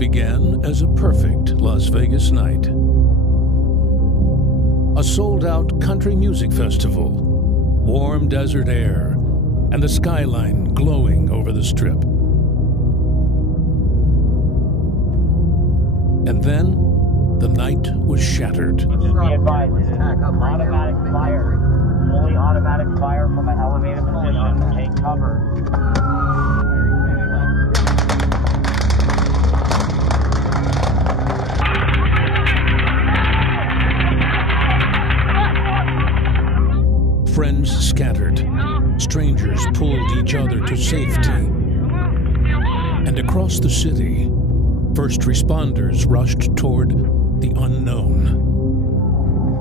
began as a perfect Las Vegas night. A sold-out country music festival, warm desert air, and the skyline glowing over the Strip. And then, the night was shattered. Be advised, this is automatic fire. Fully automatic fire from an elevated position. Take cover. Friends scattered. Strangers pulled each other to safety. And across the city, first responders rushed toward the unknown.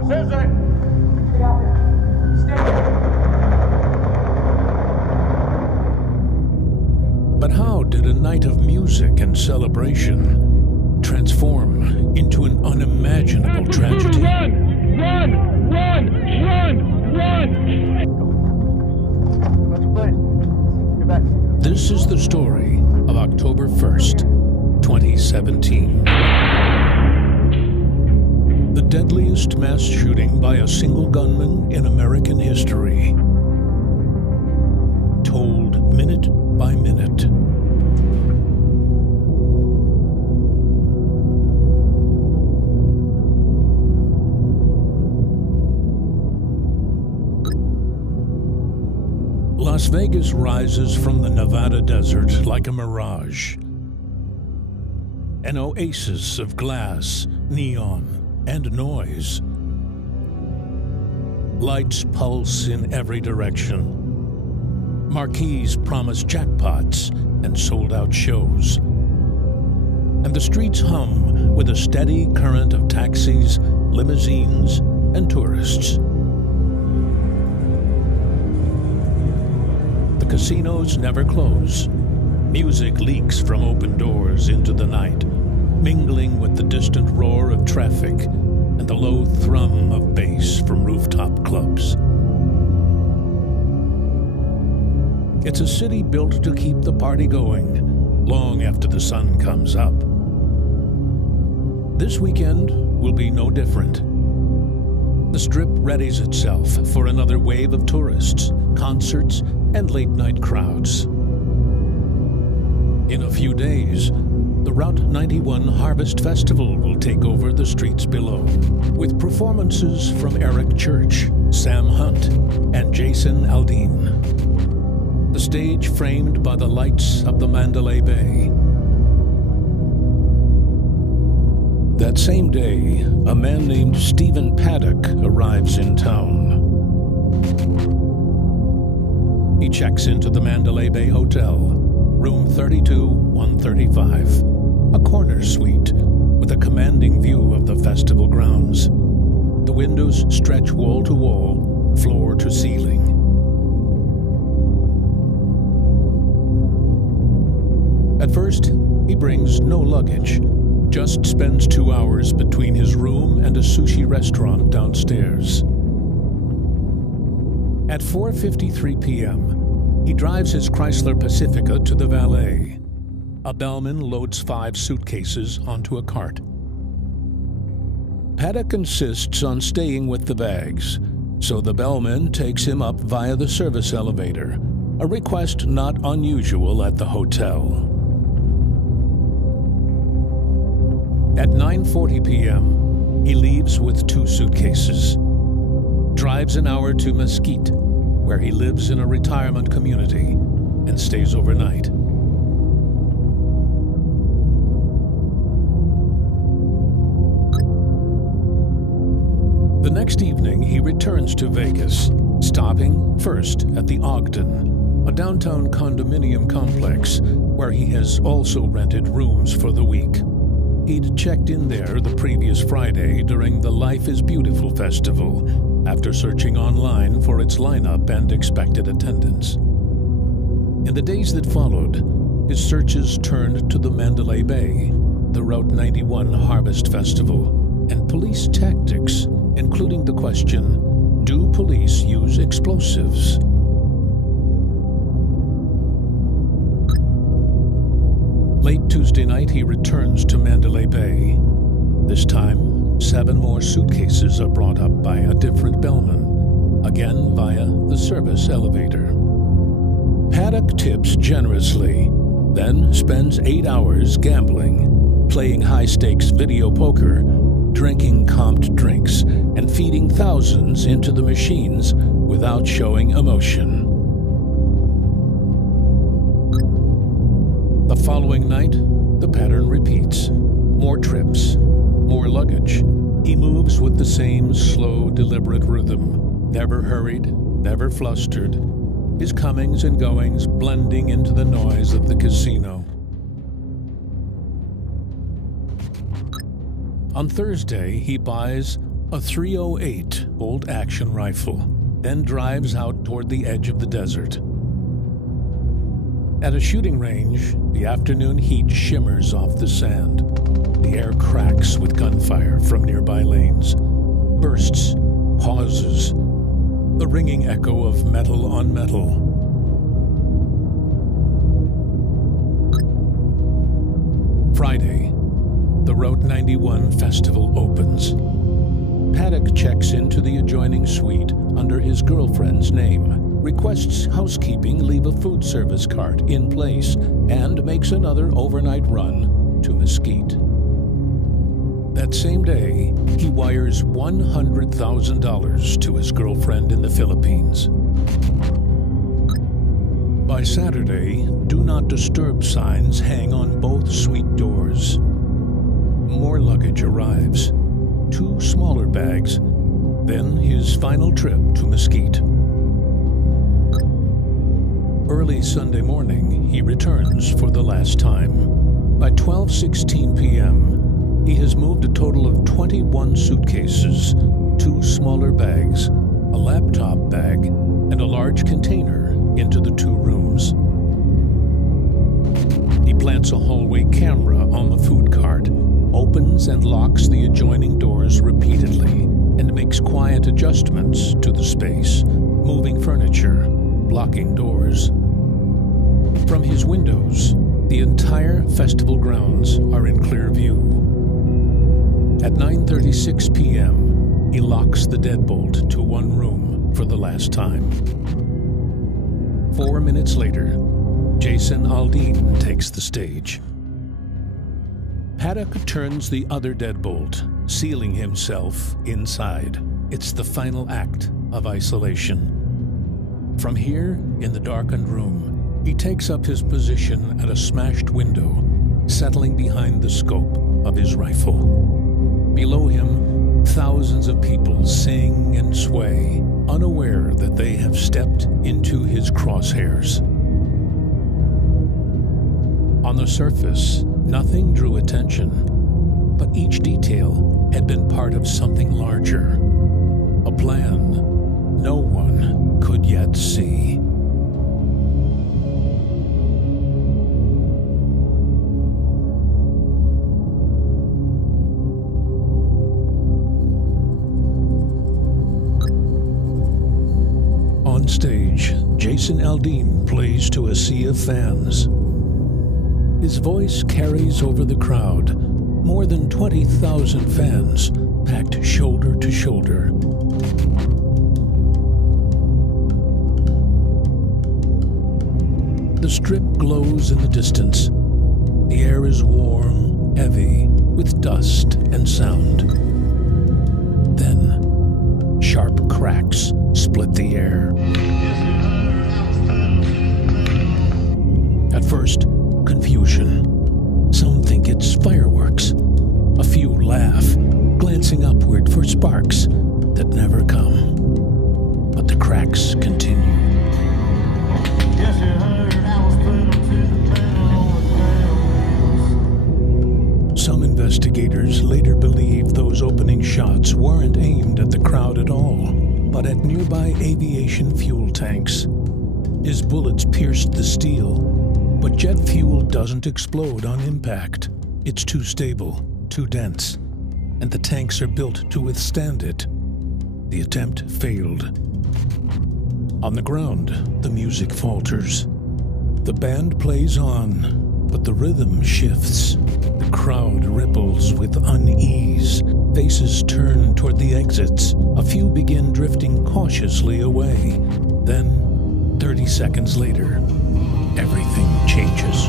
Susan! But how did a night of music and celebration transform into an unimaginable tragedy? Run! This is the story of October 1st, 2017. The deadliest mass shooting by a single gunman in American history. Told minute by minute. Las Vegas rises from the Nevada desert like a mirage. An oasis of glass, neon, and noise. Lights pulse in every direction. Marquees promise jackpots and sold-out shows. And the streets hum with a steady current of taxis, limousines, and tourists. The casinos never close. Music leaks from open doors into the night, mingling with the distant roar of traffic and the low thrum of bass from rooftop clubs. It's a city built to keep the party going long after the sun comes up. This weekend will be no different. The Strip readies itself for another wave of tourists, concerts, and late-night crowds. In a few days, the Route 91 Harvest Festival will take over the streets below, with performances from Eric Church, Sam Hunt, and Jason Aldean. The stage framed by the lights of the Mandalay Bay. That same day, a man named Stephen Paddock arrives in town. He checks into the Mandalay Bay Hotel, room 32-135, a corner suite with a commanding view of the festival grounds. The windows stretch wall to wall, floor to ceiling. At first, he brings no luggage, just spends 2 hours between his room and a sushi restaurant downstairs. At 4:53 p.m., he drives his Chrysler Pacifica to the valet. A bellman loads 5 suitcases onto a cart. Paddock insists on staying with the bags, so the bellman takes him up via the service elevator, a request not unusual at the hotel. At 9:40 p.m., he leaves with 2 suitcases, drives an hour to Mesquite, where he lives in a retirement community, and stays overnight. The next evening, he returns to Vegas, stopping first at the Ogden, a downtown condominium complex where he has also rented rooms for the week. He'd checked in there the previous Friday during the Life is Beautiful festival, after searching online for its lineup and expected attendance. In the days that followed, his searches turned to the Mandalay Bay, the Route 91 Harvest Festival, and police tactics, including the question, do police use explosives? Late Tuesday night, he returns to Mandalay Bay. This time, 7 more suitcases are brought up by a different bellman, again via the service elevator. Paddock tips generously, then spends 8 hours gambling, playing high-stakes video poker, drinking comped drinks, and feeding thousands into the machines without showing emotion. The following night, the pattern repeats. More trips, more luggage. He moves with the same slow, deliberate rhythm, never hurried, never flustered, his comings and goings blending into the noise of the casino. On Thursday, he buys a .308 bolt-action rifle, then drives out toward the edge of the desert. At a shooting range, the afternoon heat shimmers off the sand. The air cracks with gunfire from nearby lanes, bursts, pauses, the ringing echo of metal on metal. Friday, the Route 91 festival opens. Paddock checks into the adjoining suite under his girlfriend's name, requests housekeeping leave a food service cart in place, and makes another overnight run to Mesquite. That same day, he wires $100,000 to his girlfriend in the Philippines. By Saturday, do not disturb signs hang on both suite doors. More luggage arrives, 2 smaller bags, then his final trip to Mesquite. Early Sunday morning, he returns for the last time. By 12:16 p.m., he has moved a total of 21 suitcases, 2 smaller bags, a laptop bag, and a large container into the 2 rooms. He plants a hallway camera on the food cart, opens and locks the adjoining doors repeatedly, and makes quiet adjustments to the space, moving furniture, blocking doors. From his windows, the entire festival grounds are in clear view. At 9:36 p.m., he locks the deadbolt to 1 room for the last time. 4 minutes later, Jason Aldean takes the stage. Paddock turns the other deadbolt, sealing himself inside. It's the final act of isolation. From here, in the darkened room, he takes up his position at a smashed window, settling behind the scope of his rifle. Below him, thousands of people sing and sway, unaware that they have stepped into his crosshairs. On the surface, nothing drew attention, but each detail had been part of something larger, a plan no one could yet see. On stage, Jason Aldean plays to a sea of fans. His voice carries over the crowd, more than 20,000 fans packed shoulder to shoulder. The strip glows in the distance. The air is warm, heavy, with dust and sound. Then, sharp cracks split the air. At first, confusion. Some think it's fireworks. A few laugh, glancing upward for sparks that never come. But the cracks continue. Some investigators later believe those opening shots weren't aimed at the crowd at all, but at nearby aviation fuel tanks. His bullets pierced the steel, but jet fuel doesn't explode on impact. It's too stable, too dense, and the tanks are built to withstand it. The attempt failed. On the ground, the music falters. The band plays on, But the rhythm shifts. The crowd ripples with unease. Faces turn toward the exits. A few begin drifting cautiously away. Then, 30 seconds later, everything changes.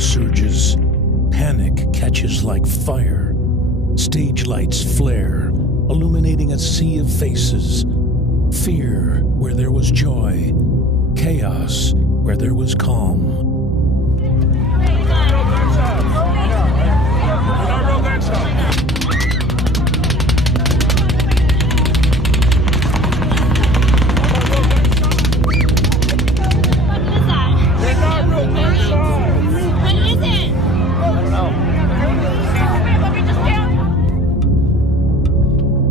Surges. Panic catches like fire. Stage lights flare, illuminating a sea of faces. Fear where there was joy. Chaos where there was calm.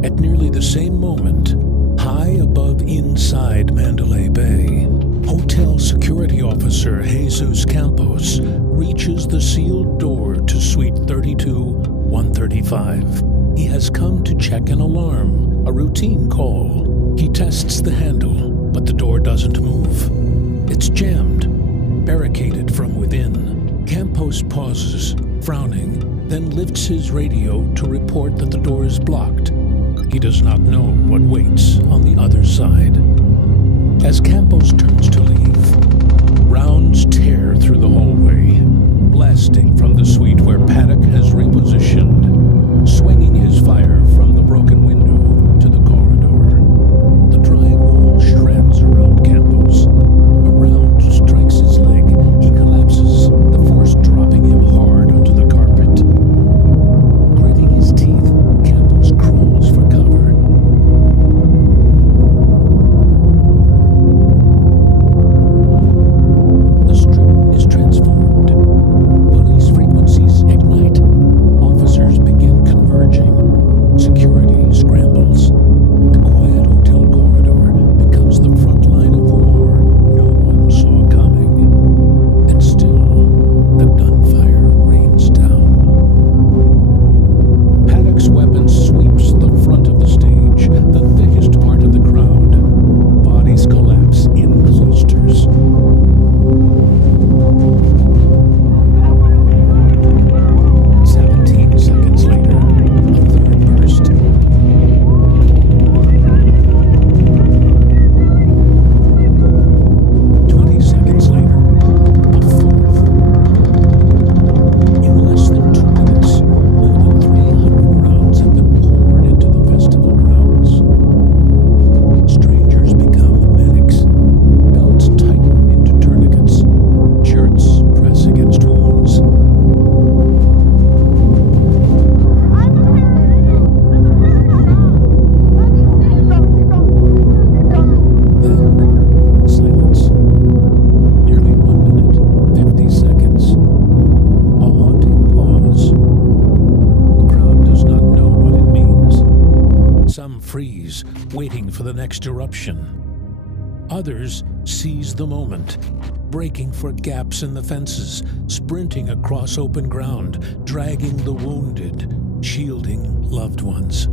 At nearly the same moment, high above inside Mandalay Bay, hotel security officer Jesus Campos reaches the sealed door to Suite 32-135. He has come to check an alarm, a routine call. He tests the handle, but the door doesn't move. It's jammed, barricaded from within. Campos pauses, frowning, then lifts his radio to report that the door is blocked. He does not know what waits on the other side. As Campos turns to leave, rounds tear through the hallway, blasting from the suite where Paddock has repositioned, swinging his fire from the broken window to the corridor. The drywall shreds around Campos. A round strikes his leg. He collapses, the force dropping him hard onto the carpet. Gritting his teeth, Campos crawls for cover. The strip is transformed. Police frequencies ignite. Officers begin converging. Security scrambles. The quiet hotel corridor becomes the front line of war no one saw coming. And still, the gunfire rains down. Paddock's weapon sweeps the front of the stage, the thickest part of the crowd. Bodies collapse in clusters. 17 seconds later, a third burst. 20 seconds later, a fourth. In less than 2 minutes, more than 300 rounds have been poured into the festival grounds. Strangers become medics. Belts tighten into tourniquets. Shirts press against wounds. Then, silence. Nearly 1 minute, 50 seconds. A haunting pause. The crowd does not know what it means. Some freeze, waiting for the next eruption. Others seize the moment, breaking for gaps in the fences, sprinting across open ground, dragging the wounded, shielding loved ones.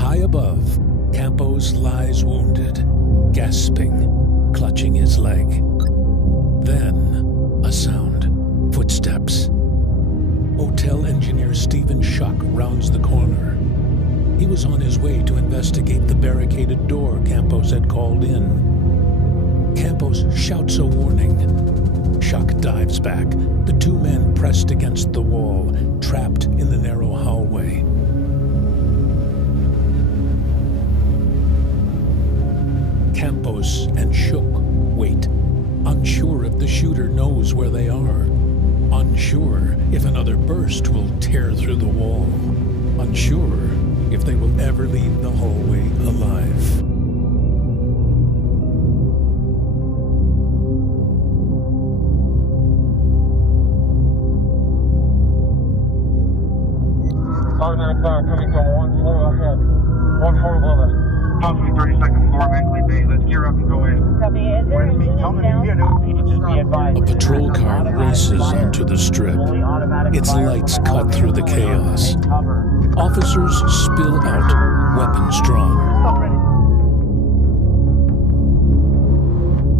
High above, Campos lies wounded, gasping, clutching his leg. Then, a sound. Footsteps. Hotel engineer Stephen Schuck rounds the corner. He was on his way to investigate the barricaded door Campos had called in. Campos shouts a warning. Schuck dives back, the two men pressed against the wall, trapped in the narrow hallway. Campos and Schuck wait, unsure if the shooter knows where they are, unsure if another burst will tear through the wall, unsure if they will ever leave the hallway alive. automatic fire coming from one floor ahead. One floor above us. Possibly 32nd floor of Engley Bay. Let's gear up and go in. When me coming in here, A patrol car races onto the strip. Its lights cut through the chaos. Officers spill out, weapons drawn.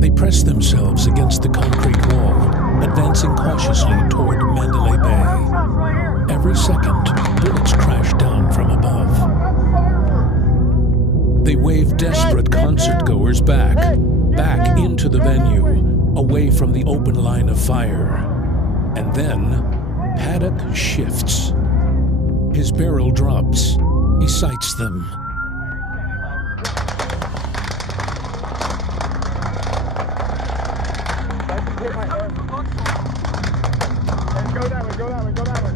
They press themselves against the concrete wall, advancing cautiously toward Mandalay Bay. Every second, bullets crash down from above. They wave desperate concert-goers back into the venue, away from the open line of fire. And then, Paddock shifts. His barrel drops. He sights them. Go that way, go that way, go that way.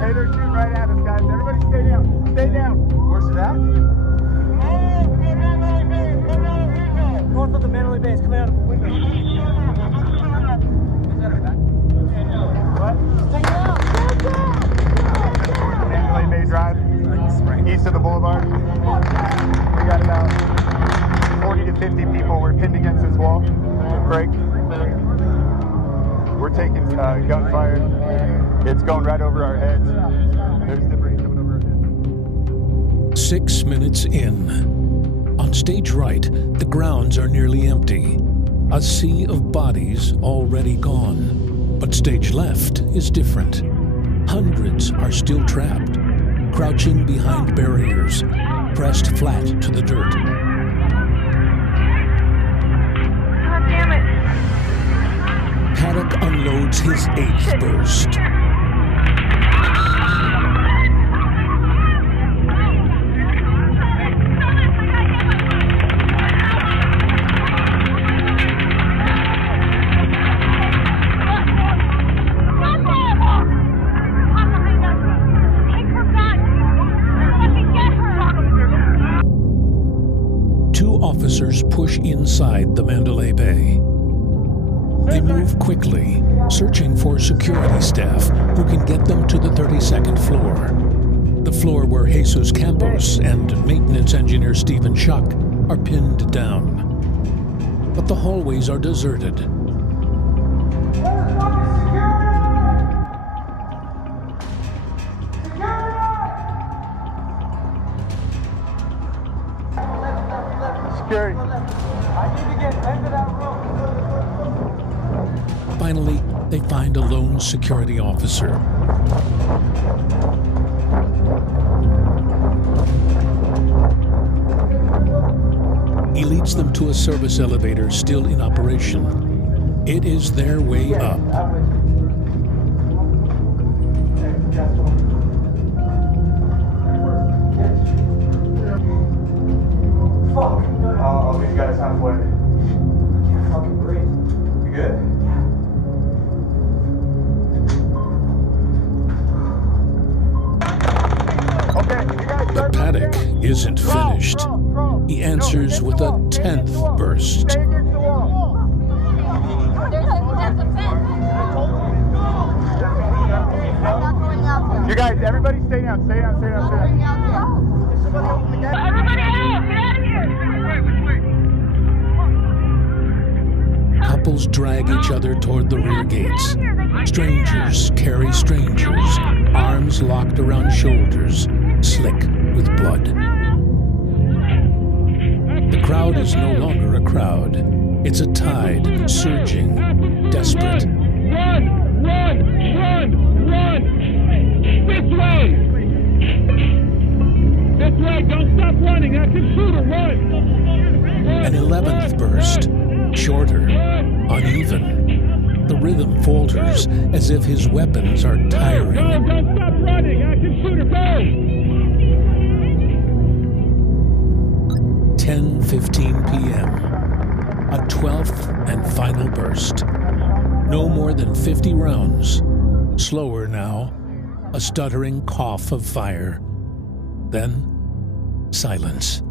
Hey, they're shooting right at us, guys. Everybody stay down. Stay down. Where's it at? North of the Mandalay Bay. It's coming out of the window. What? Take it out. Mandalay Bay Drive, east of the boulevard. We got about 40 to 50 people. We're pinned against this wall. Break. We're taking gunfire. It's going right over our heads. There's debris coming over our heads. 6 minutes in. On stage right, the grounds are nearly empty. A sea of bodies already gone. But stage left is different. Hundreds are still trapped, crouching behind barriers, pressed flat to the dirt. God damn it. Paddock unloads his 8th burst. Officers push inside the Mandalay Bay. They move quickly, searching for security staff who can get them to the 32nd floor. The floor where Jesus Campos and maintenance engineer Stephen Schuck are pinned down. But the hallways are deserted. Security. I need to get into that room. Finally, they find a lone security officer. He leads them to a service elevator still in operation. It is their way up. I'll leave you guys halfway. I can't fucking breathe. You good? Okay, you guys. But Paddock isn't finished. He answers with a 10th burst. Stay against the wall. You guys, everybody stay down, stay down, stay down, stay down. Somebody open the gate. Everybody out! Get out of here! Couples drag each other toward the rear gates. Strangers carry strangers, arms locked around shoulders, slick with blood. The crowd is no longer a crowd. It's a tide, surging, desperate. Run! Run! Run! Run! This way! This way! Don't stop running! Active shooter! Run! An 11th burst, shorter, uneven. The rhythm falters as if his weapons are tiring. Go! Don't stop running! Active shooter! Go! 10:15 p.m. A 12th and final burst. No more than 50 rounds. Slower now. A stuttering cough of fire. Then, silence.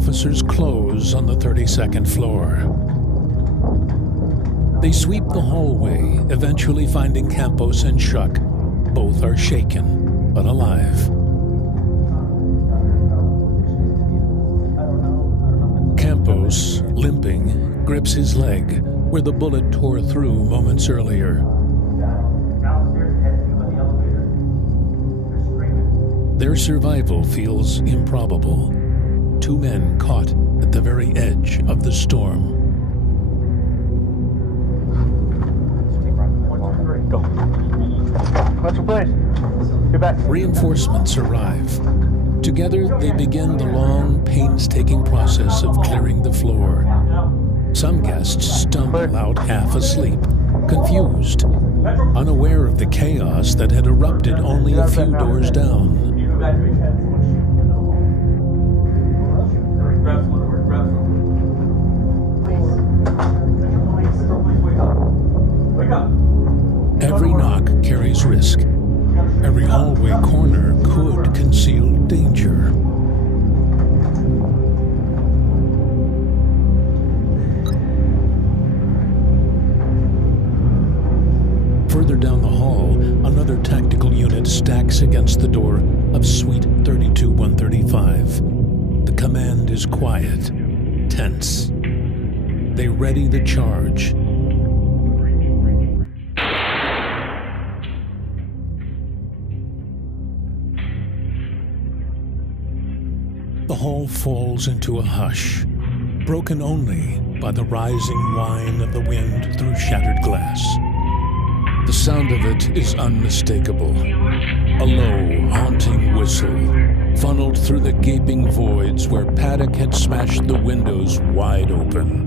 officers close on the 32nd floor. They sweep the hallway, eventually finding Campos and Schuck. Both are shaken, but alive. Campos, limping, grips his leg, where the bullet tore through moments earlier. Their survival feels improbable. Two men caught at the very edge of the storm. Go. Let's replace. Get back. Reinforcements arrive. Together, they begin the long, painstaking process of clearing the floor. Some guests stumble out half asleep, confused, unaware of the chaos that had erupted only a few doors down. Every knock carries risk. Every hallway corner could conceal danger. Further down the hall, another tactical unit stacks against the door of Suite 32-135. The command is quiet, tense. They ready the charge. The hall falls into a hush, broken only by the rising whine of the wind through shattered glass. The sound of it is unmistakable. A low, haunting whistle, funneled through the gaping voids where Paddock had smashed the windows wide open.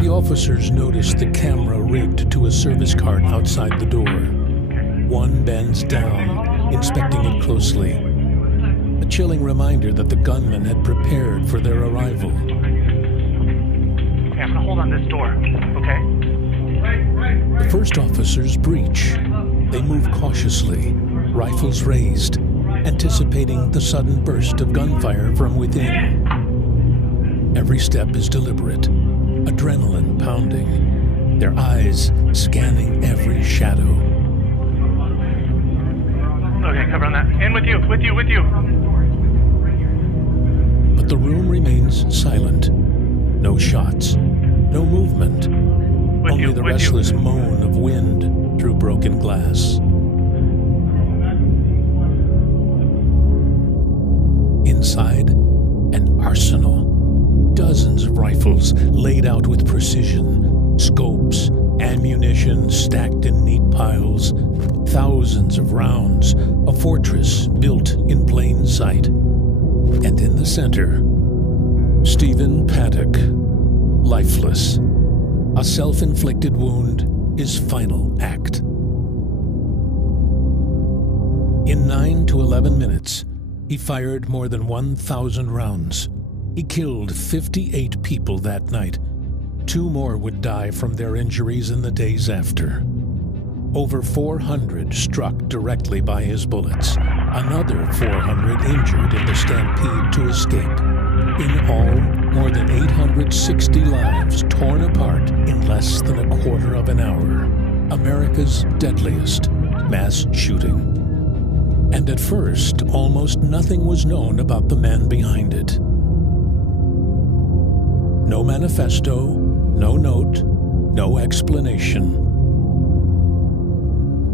The officers notice the camera rigged to a service cart outside the door. One bends down, inspecting it closely. A chilling reminder that the gunmen had prepared for their arrival. Okay, I'm gonna hold on this door, okay? The first officers breach. They move cautiously, rifles raised, anticipating the sudden burst of gunfire from within. Every step is deliberate. Adrenaline pounding, their eyes scanning every shadow. Okay, cover on that. In with you. But the room remains silent. No shots, no movement. Only the restless moan of wind through broken glass. Inside, an arsenal. Dozens of rifles laid out with precision, scopes, ammunition stacked in neat piles, thousands of rounds, a fortress built in plain sight. And in the center, Stephen Paddock, lifeless. A self-inflicted wound, his final act. In 9 to 11 minutes, he fired more than 1,000 rounds. He killed 58 people that night. 2 more would die from their injuries in the days after. Over 400 struck directly by his bullets. Another 400 injured in the stampede to escape. In all, more than 860 lives torn apart in less than a quarter of an hour. America's deadliest mass shooting. And at first, almost nothing was known about the man behind it. No manifesto, no note, no explanation.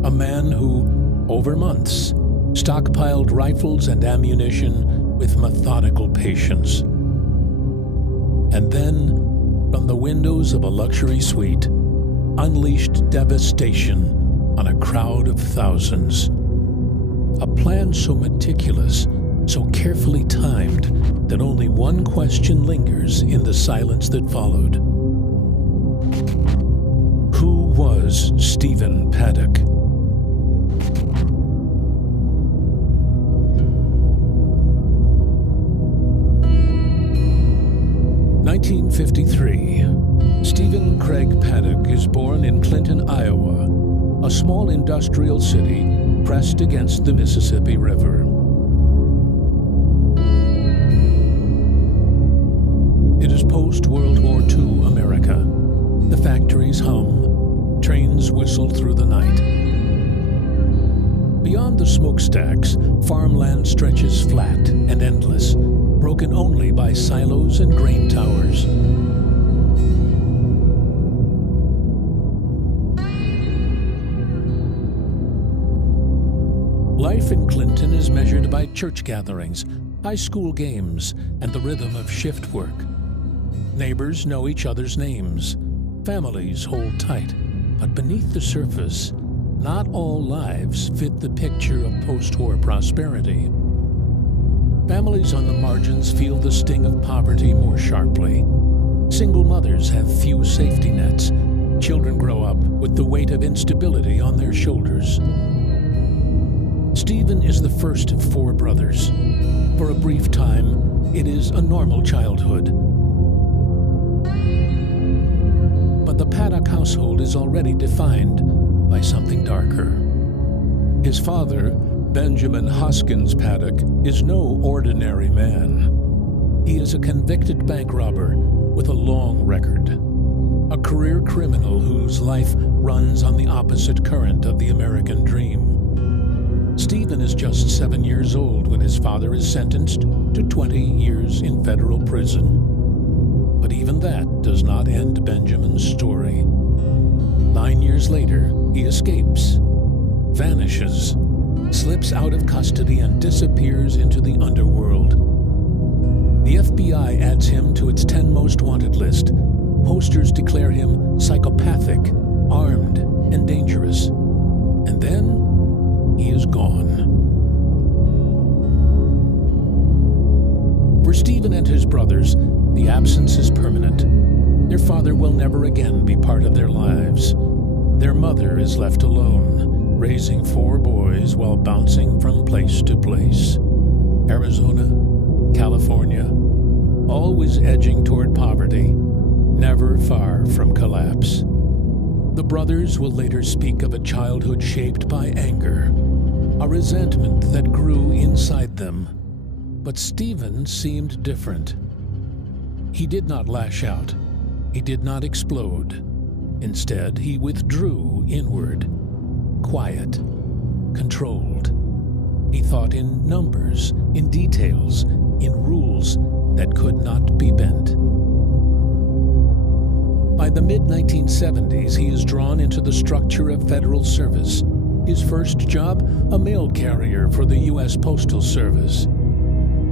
A man who, over months, stockpiled rifles and ammunition with methodical patience. And then, from the windows of a luxury suite, unleashed devastation on a crowd of thousands. A plan so meticulous, so carefully timed, that only one question lingers in the silence that followed. Who was Stephen Paddock? "1953. Stephen Craig Paddock is born in Clinton, Iowa, a small industrial city pressed against the Mississippi River. It is post-World War II America. The factories hum, trains whistle through the night. Beyond the smokestacks, farmland stretches flat and endless, broken only by silos and grain towers. Life in Clinton is measured by church gatherings, high school games, and the rhythm of shift work. Neighbors know each other's names. Families hold tight. But beneath the surface, not all lives fit the picture of post-war prosperity. Families on the margins feel the sting of poverty more sharply. Single mothers have few safety nets. Children grow up with the weight of instability on their shoulders. Stephen is the first of 4 brothers. For a brief time, it is a normal childhood. But the Paddock household is already defined by something darker. His father, Benjamin Hoskins Paddock, is no ordinary man. He is a convicted bank robber with a long record, a career criminal whose life runs on the opposite current of the American dream. Stephen is just 7 years old when his father is sentenced to 20 years in federal prison. But even that does not end Benjamin's story. 9 years later, he escapes, vanishes, slips out of custody and disappears into the underworld. The FBI adds him to its 10 most wanted list. Posters declare him psychopathic, armed, and dangerous. And then he is gone. For Stephen and his brothers, the absence is permanent. Their father will never again be part of their lives. Their mother is left alone, raising 4 boys while bouncing from place to place. Arizona, California, always edging toward poverty, never far from collapse. The brothers will later speak of a childhood shaped by anger, a resentment that grew inside them. But Stephen seemed different. He did not lash out. He did not explode. Instead, he withdrew inward, quiet, controlled. He thought in numbers, in details, in rules that could not be bent. By the mid-1970s, he is drawn into the structure of federal service. His first job, a mail carrier for the U.S. Postal Service.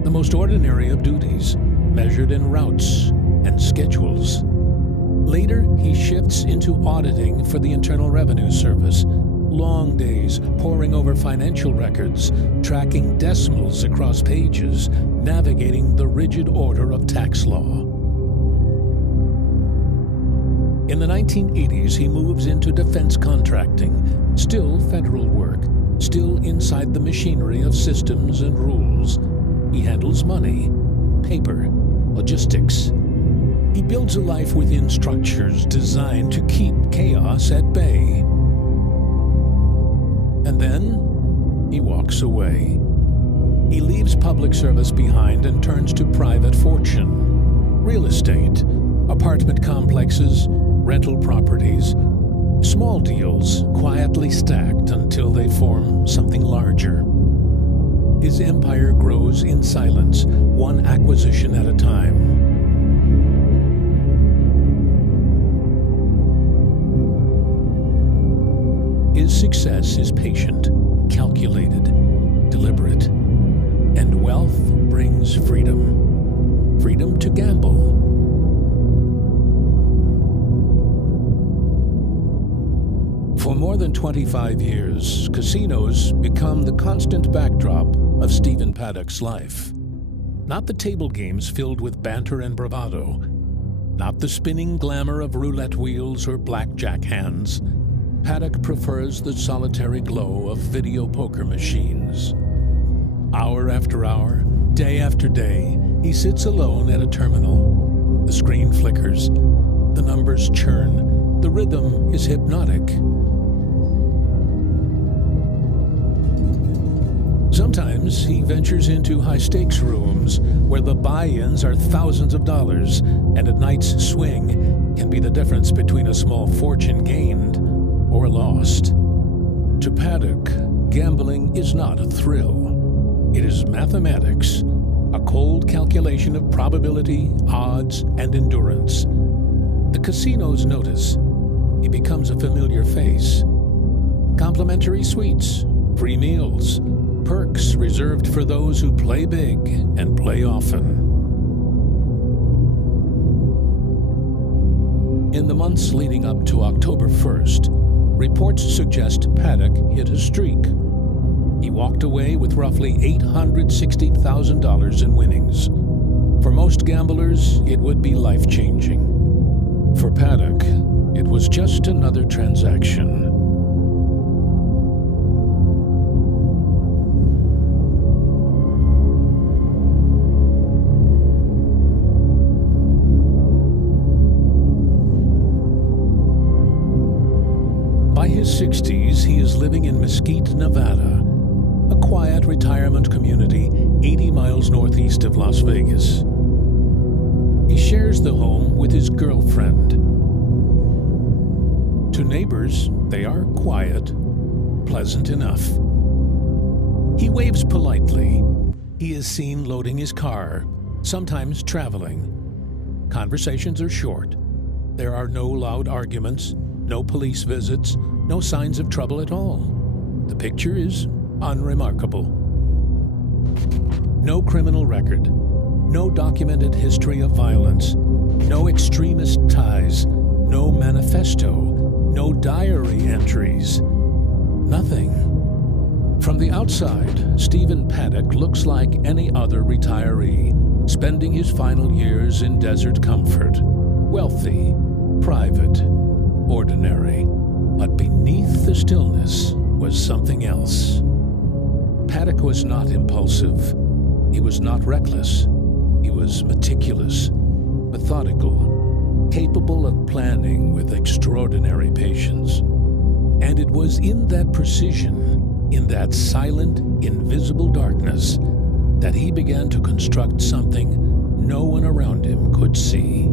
The most ordinary of duties, measured in routes and schedules. Later, he shifts into auditing for the Internal Revenue Service. Long days poring over financial records, tracking decimals across pages, navigating the rigid order of tax law. In the 1980s, he moves into defense contracting, still federal work, still inside the machinery of systems and rules. He handles money, paper, logistics. He builds a life within structures designed to keep chaos at bay. And then he walks away. He leaves public service behind and turns to private fortune, real estate, apartment complexes, rental properties, small deals quietly stacked until they form something larger. His empire grows in silence, one acquisition at a time. His success is patient, calculated, deliberate, and wealth brings freedom. Freedom to gamble. For more than 25 years, casinos become the constant backdrop of Stephen Paddock's life. Not the table games filled with banter and bravado, not the spinning glamour of roulette wheels or blackjack hands. Paddock prefers the solitary glow of video poker machines. Hour after hour, day after day, he sits alone at a terminal. The screen flickers. The numbers churn. The rhythm is hypnotic. Sometimes he ventures into high-stakes rooms where the buy-ins are thousands of dollars, and a night's swing can be the difference between a small fortune gained or lost. To Paddock, gambling is not a thrill. It is mathematics, a cold calculation of probability, odds, and endurance. The casinos notice. He becomes a familiar face. Complimentary suites, free meals, perks reserved for those who play big and play often. In the months leading up to October 1st, reports suggest Paddock hit a streak. He walked away with roughly $860,000 in winnings. For most gamblers, it would be life-changing. For Paddock, it was just another transaction. By his 60s, he is living in Mesquite, Nevada, a quiet retirement community 80 miles northeast of Las Vegas. He shares the home with his girlfriend. To neighbors, they are quiet, pleasant enough. He waves politely. He is seen loading his car, sometimes traveling. Conversations are short. There are no loud arguments, no police visits, no signs of trouble at all. The picture is unremarkable. No criminal record, no documented history of violence, no extremist ties, no manifesto, no diary entries, nothing. From the outside, Stephen Paddock looks like any other retiree, spending his final years in desert comfort, wealthy, private, ordinary. But beneath the stillness was something else. Paddock was not impulsive. He was not reckless. He was meticulous, methodical, capable of planning with extraordinary patience. And it was in that precision, in that silent, invisible darkness, that he began to construct something no one around him could see.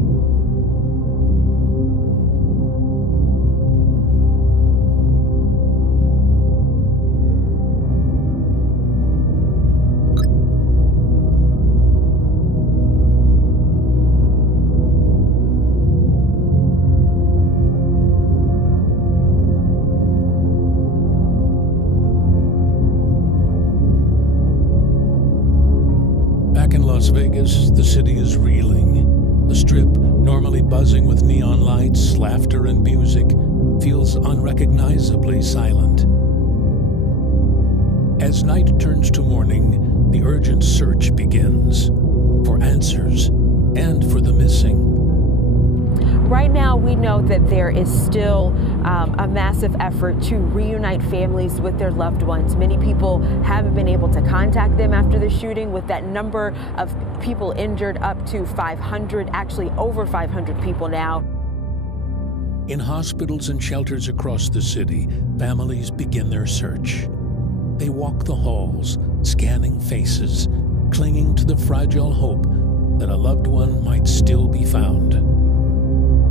Las Vegas, the city is reeling. The Strip, normally buzzing with neon lights, laughter, and music, feels unrecognizably silent. As night turns to morning, the urgent search begins for answers and for the missing. Right now, we know that there is still a massive effort to reunite families with their loved ones. Many people haven't been able to contact them after the shooting, with that number of people injured up to 500, actually over 500 people now. In hospitals and shelters across the city, families begin their search. They walk the halls, scanning faces, clinging to the fragile hope that a loved one might still be found.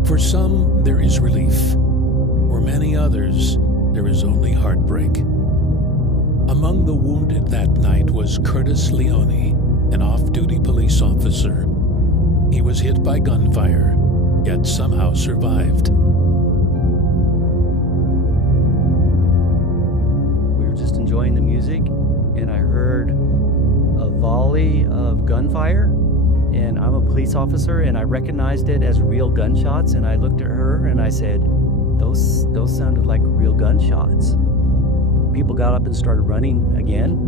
For some, there is relief. For many others, there is only heartbreak. Among the wounded that night was Curtis Leone, an off-duty police officer. He was hit by gunfire, yet somehow survived. We were just enjoying the music, and I heard a volley of gunfire. And I'm a police officer, and I recognized it as real gunshots, and I looked at her and I said, those sounded like real gunshots. People got up and started running again,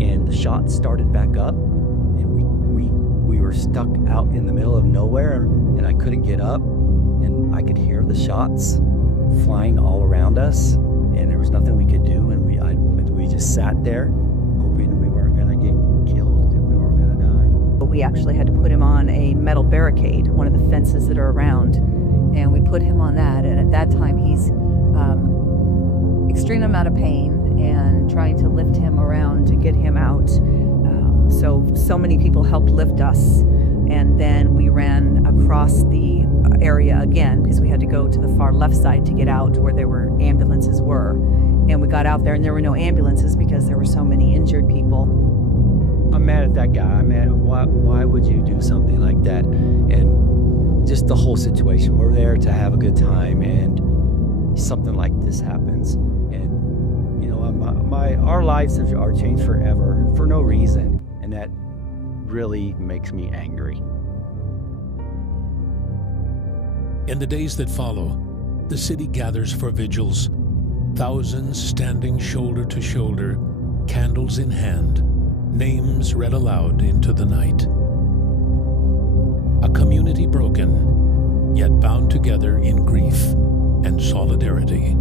and the shots started back up, and we were stuck out in the middle of nowhere, and I couldn't get up, and I could hear the shots flying all around us, and there was nothing we could do, and we just sat there hoping we weren't gonna get killed, and we weren't gonna die. We actually had to put him on a metal barricade, one of the fences that are around, and we put him on that. And at that time, he's extreme amount of pain and trying to lift him around to get him out. So many people helped lift us, and then we ran across the area again because we had to go to the far left side to get out where there were ambulances were. And we got out there and there were no ambulances because there were so many injured people. I'm mad at that guy. I'm mad. Why would you do something like that? And just the whole situation. We're there to have a good time, and something like this happens. And you know, our lives are changed forever for no reason, and that really makes me angry. In the days that follow, the city gathers for vigils, thousands standing shoulder to shoulder, candles in hand, names read aloud into the night. A community broken, yet bound together in grief and solidarity.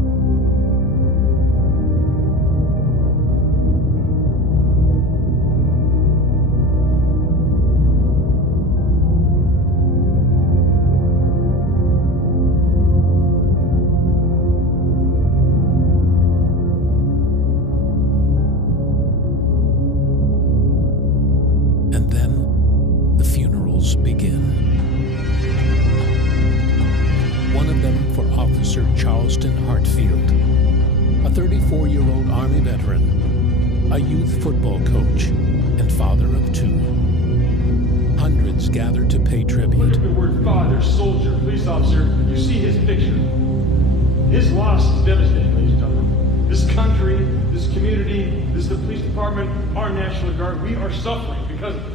And then the funerals begin. One of them for Officer Charleston Hartfield, a 34-year-old Army veteran, a youth football coach, and father of two. Hundreds gathered to pay tribute. Look at the word father, soldier, police officer. You see his picture. His loss is devastating, ladies and gentlemen. This country, this community, this is the police department, our National Guard, we are suffering because of it.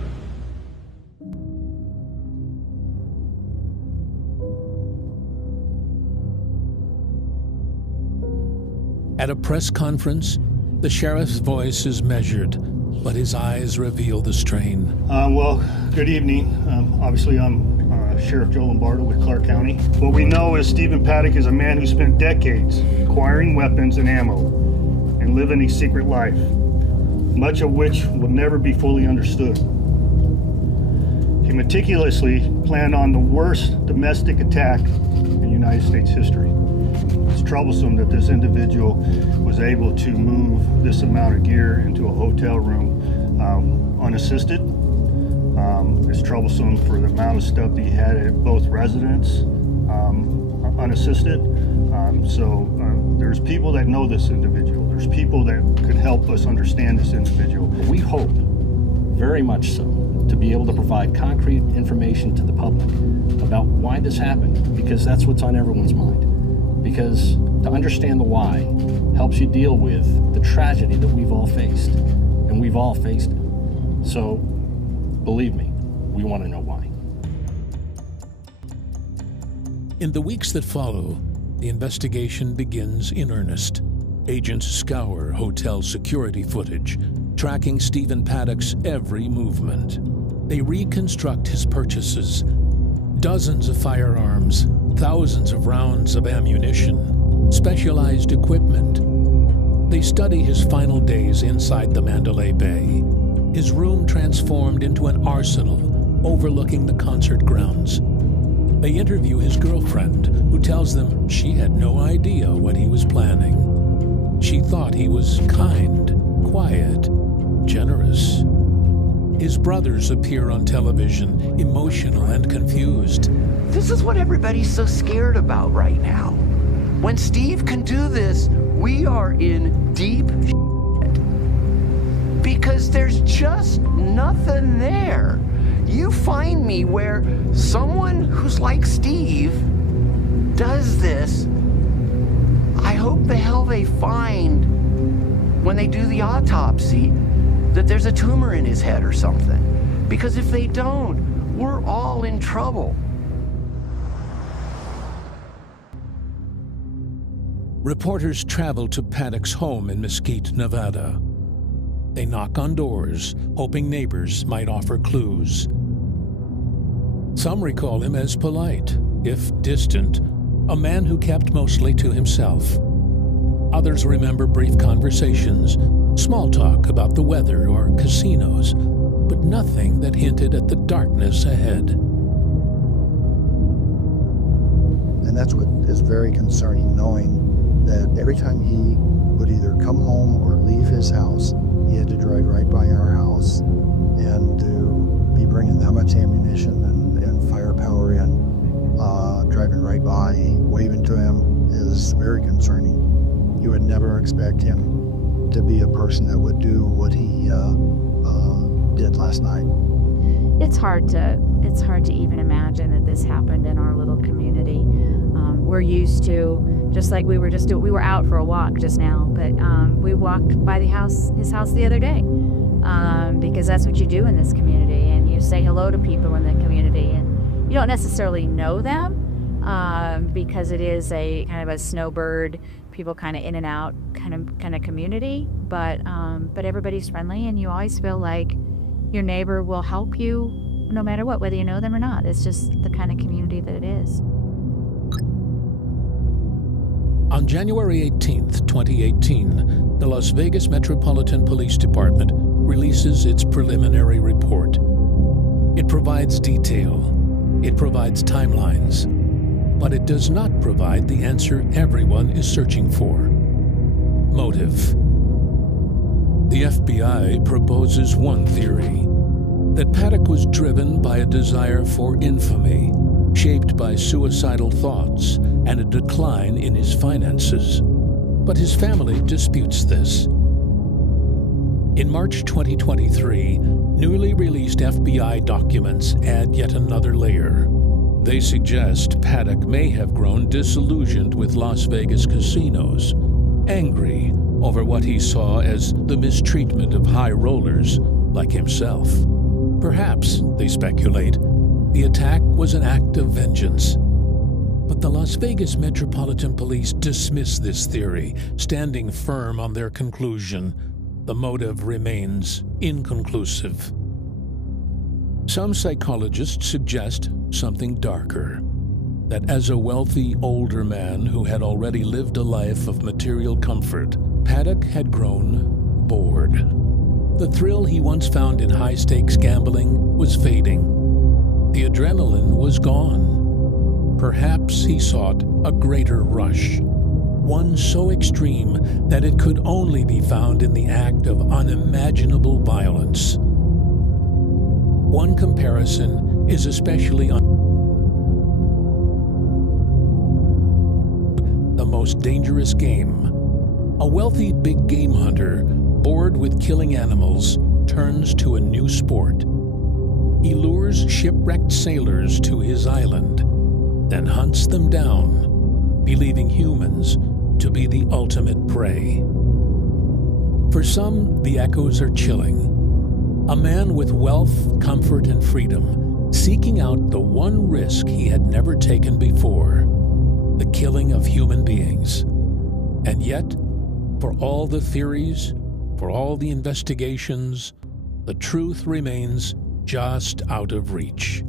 At a press conference, the sheriff's voice is measured, but his eyes reveal the strain. Well, good evening. Obviously, I'm Sheriff Joe Lombardo with Clark County. What we know is Stephen Paddock is a man who spent decades acquiring weapons and ammo and living a secret life, much of which will never be fully understood. He meticulously planned on the worst domestic attack in United States history. It's troublesome that this individual was able to move this amount of gear into a hotel room unassisted. It's troublesome for the amount of stuff that he had at both residences unassisted. There's people that know this individual. There's people that could help us understand this individual. We hope, very much so, to be able to provide concrete information to the public about why this happened, because that's what's on everyone's mind. Because to understand the why helps you deal with the tragedy that we've all faced, and we've all faced it. So, believe me, we want to know why. In the weeks that follow, the investigation begins in earnest. Agents scour hotel security footage, tracking Stephen Paddock's every movement. They reconstruct his purchases. Dozens of firearms, thousands of rounds of ammunition, specialized equipment. They study his final days inside the Mandalay Bay, his room transformed into an arsenal overlooking the concert grounds. They interview his girlfriend, who tells them she had no idea what he was planning. She thought he was kind, quiet, generous. His brothers appear on television, emotional and confused. This is what everybody's so scared about right now. When Steve can do this, we are in deep shit. Because there's just nothing there. You find me where someone who's like Steve does this. I hope the hell they find, when they do the autopsy, that there's a tumor in his head or something. Because if they don't, we're all in trouble. Reporters travel to Paddock's home in Mesquite, Nevada. They knock on doors, hoping neighbors might offer clues. Some recall him as polite, if distant, a man who kept mostly to himself. Others remember brief conversations, small talk about the weather or casinos, but nothing that hinted at the darkness ahead. And that's what is very concerning, knowing that every time he would either come home or leave his house, he had to drive right by our house, and to be bringing that much ammunition and firepower in, driving right by, waving to him, is very concerning. You would never expect him to be a person that would do what he did last night. It's hard to even imagine that this happened in our little community. We're used to, just like we were out for a walk just now, but we walked by his house the other day, because that's what you do in this community, and you say hello to people in the community, and you don't necessarily know them, because it is a kind of a snowbird, people kind of in and out kind of community, but everybody's friendly, and you always feel like your neighbor will help you no matter what, whether you know them or not. It's just the kind of community that it is. On January 18th, 2018, the Las Vegas Metropolitan Police Department releases its preliminary report. It provides detail, it provides timelines, but it does not provide the answer everyone is searching for: motive. The FBI proposes one theory, that Paddock was driven by a desire for infamy, shaped by suicidal thoughts and a decline in his finances. But his family disputes this. In March 2023, newly released FBI documents add yet another layer. They suggest Paddock may have grown disillusioned with Las Vegas casinos, angry over what he saw as the mistreatment of high rollers like himself. Perhaps, they speculate, the attack was an act of vengeance. But the Las Vegas Metropolitan Police dismiss this theory, standing firm on their conclusion: the motive remains inconclusive. Some psychologists suggest something darker, that as a wealthy older man who had already lived a life of material comfort, Paddock had grown bored. The thrill he once found in high-stakes gambling was fading. The adrenaline was gone. Perhaps he sought a greater rush, one so extreme that it could only be found in the act of unimaginable violence. One comparison is especially the most dangerous game. A wealthy big game hunter, bored with killing animals, turns to a new sport. He lures shipwrecked sailors to his island, then hunts them down, believing humans to be the ultimate prey. For some, the echoes are chilling. A man with wealth, comfort, and freedom, seeking out the one risk he had never taken before: the killing of human beings. And yet, for all the theories, for all the investigations, the truth remains just out of reach.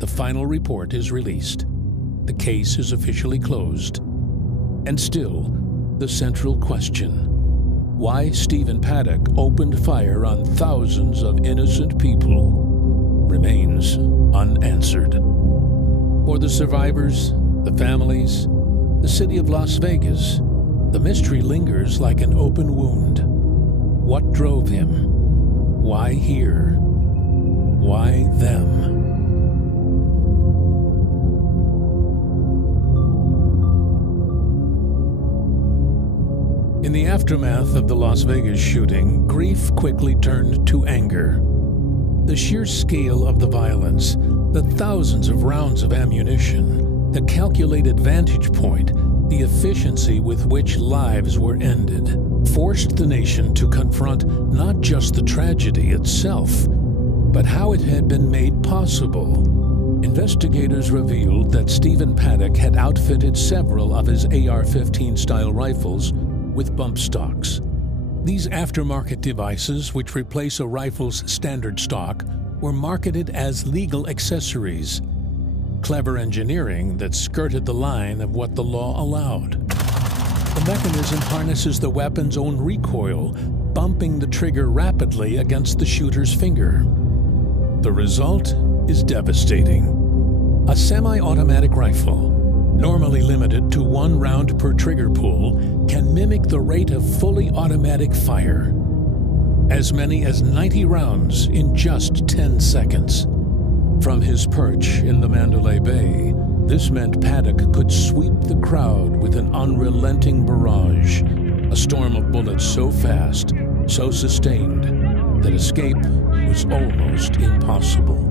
The final report is released. The case is officially closed. And still, the central question: why Stephen Paddock opened fire on thousands of innocent people remains unanswered. For the survivors, the families, the city of Las Vegas, the mystery lingers like an open wound. What drove him? Why here? Why them? In the aftermath of the Las Vegas shooting, grief quickly turned to anger. The sheer scale of the violence, the thousands of rounds of ammunition, the calculated vantage point, the efficiency with which lives were ended, forced the nation to confront not just the tragedy itself, but how it had been made possible. Investigators revealed that Stephen Paddock had outfitted several of his AR-15 style rifles with bump stocks. These aftermarket devices, which replace a rifle's standard stock, were marketed as legal accessories. Clever engineering that skirted the line of what the law allowed. The mechanism harnesses the weapon's own recoil, bumping the trigger rapidly against the shooter's finger. The result is devastating. A semi-automatic rifle, normally limited to 1 round per trigger pull, can mimic the rate of fully automatic fire. As many as 90 rounds in just 10 seconds. From his perch in the Mandalay Bay, this meant Paddock could sweep the crowd with an unrelenting barrage, a storm of bullets so fast, so sustained, that escape was almost impossible.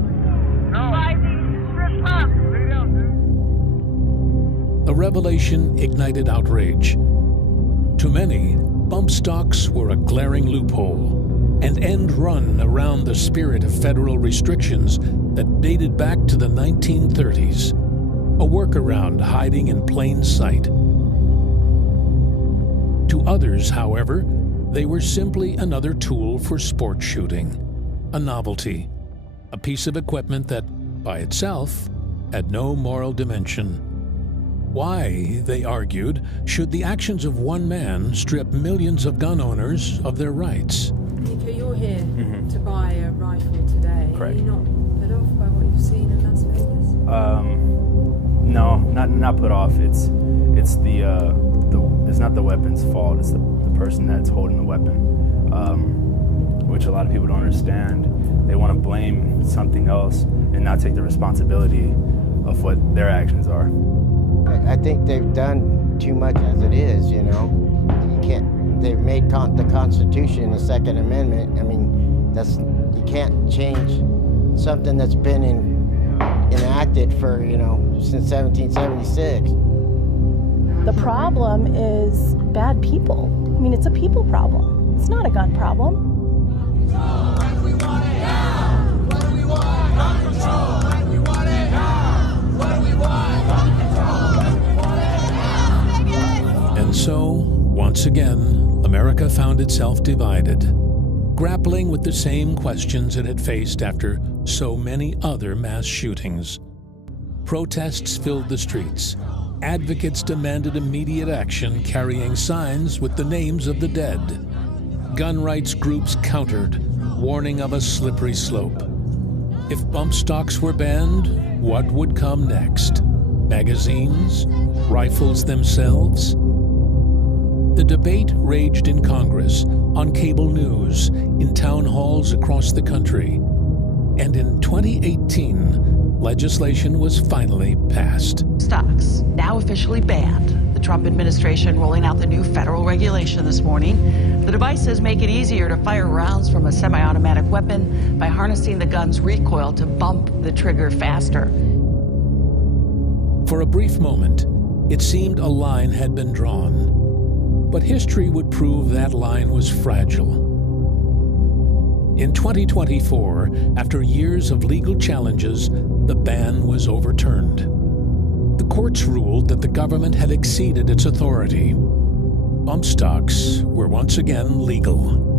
The revelation ignited outrage. To many, bump stocks were a glaring loophole, an end run around the spirit of federal restrictions that dated back to the 1930s, a workaround hiding in plain sight. To others, however, they were simply another tool for sport shooting, a novelty, a piece of equipment that, by itself, had no moral dimension. Why, they argued, should the actions of one man strip millions of gun owners of their rights? Nico, you're here to buy a rifle today. Correct. Are you not put off by what you've seen in Las Vegas? No, not put off. It's not the weapon's fault. It's the person that's holding the weapon, which a lot of people don't understand. They want to blame something else and not take the responsibility of what their actions are. I think they've done too much as it is, you know. They've made the Constitution, the Second Amendment. I mean, you can't change something that's been enacted for, since 1776. The problem is bad people. I mean, it's a people problem. It's not a gun problem. And so, once again, America found itself divided, grappling with the same questions it had faced after so many other mass shootings. Protests filled the streets. Advocates demanded immediate action, carrying signs with the names of the dead. Gun rights groups countered, warning of a slippery slope. If bump stocks were banned, what would come next? Magazines? Rifles themselves? The debate raged in Congress, on cable news, in town halls across the country. And in 2018, legislation was finally passed. Stocks, now officially banned. The Trump administration rolling out the new federal regulation this morning. The devices make it easier to fire rounds from a semi-automatic weapon by harnessing the gun's recoil to bump the trigger faster. For a brief moment, it seemed a line had been drawn. But history would prove that line was fragile. In 2024, after years of legal challenges, the ban was overturned. The courts ruled that the government had exceeded its authority. Bump stocks were once again legal.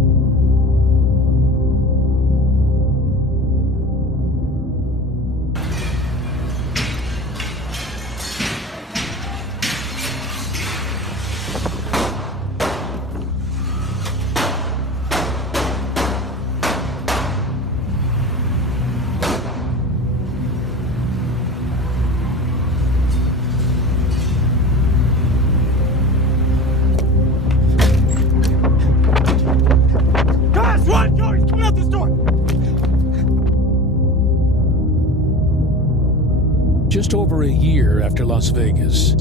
Just over a year after Las Vegas,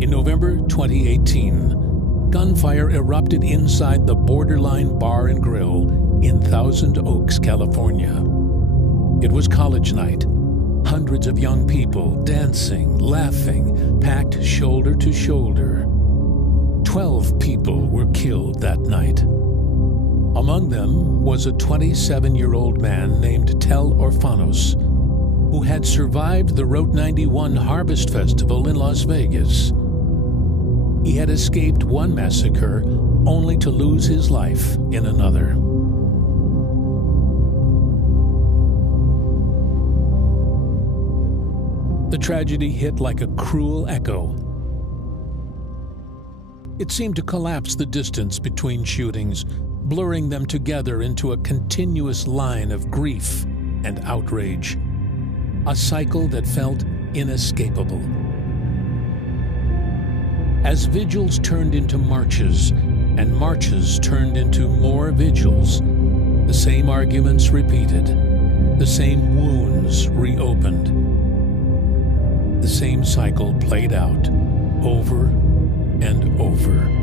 in November 2018, gunfire erupted inside the Borderline Bar and Grill in Thousand Oaks, California. It was college night. Hundreds of young people dancing, laughing, packed shoulder to shoulder. 12 people were killed that night. Among them was a 27-year-old man named Tel Orfanos, who had survived the Route 91 Harvest Festival in Las Vegas. He had escaped one massacre only to lose his life in another. The tragedy hit like a cruel echo. It seemed to collapse the distance between shootings, blurring them together into a continuous line of grief and outrage. A cycle that felt inescapable. As vigils turned into marches, and marches turned into more vigils, the same arguments repeated, the same wounds reopened. The same cycle played out over and over.